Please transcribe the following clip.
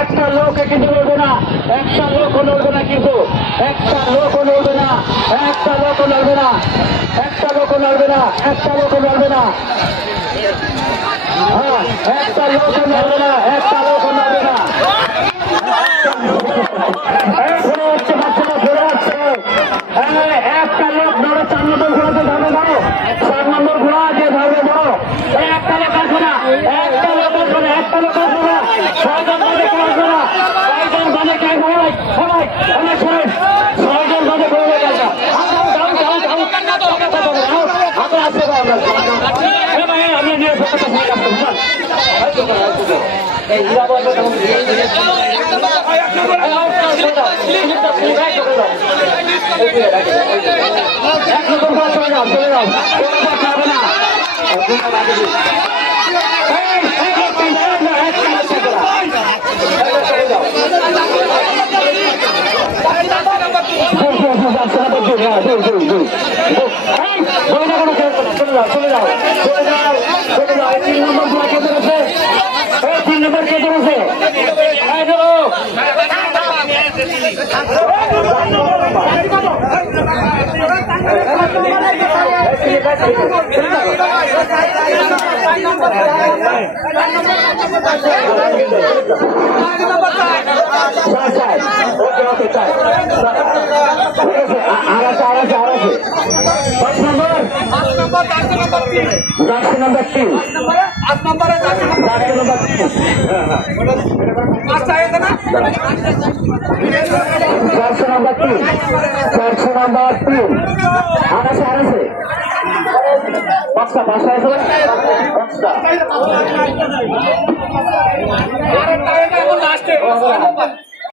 একটা লোক কিন্তু নড়বে না, একটা লোকও নড়বে না, কিন্তু একটা লোকও নড়বে না, একটা লোকও নড়বে না, একটা লোকও নড়বে না, একটা লোকও নড়বে না, হ্যাঁ একটা লোকও নড়বে না, একটা লোকও নড়বে না। ঘুরে আসছে বাচ্চারা, ঘুরে আসছে। একটা লোক ধরো, 4 নম্বর ঘোড়াতে ধরবে, ধরো 4 নম্বর ঘোড়া যে ধরবে, ধরো একটা লোক আসবে না, একটা লোক আসবে না, একটা লোক আসবে না, 6 জন বাজে কেউ আসবে না, 6 জন বাজে কেউ সবাই সবাই অনেক শোনেন, 6 জন বাজে কেউ আসবে না। আমরা আসতে পারবো আমরা নিয়ে এই চলে যাও 3 নম্বর গুলা কে ধরেছে, 3 নম্বর কে ধরেছে, জার্সি নাম্বার 3 আনাসে পাঁচটা আছে, পাঁচটা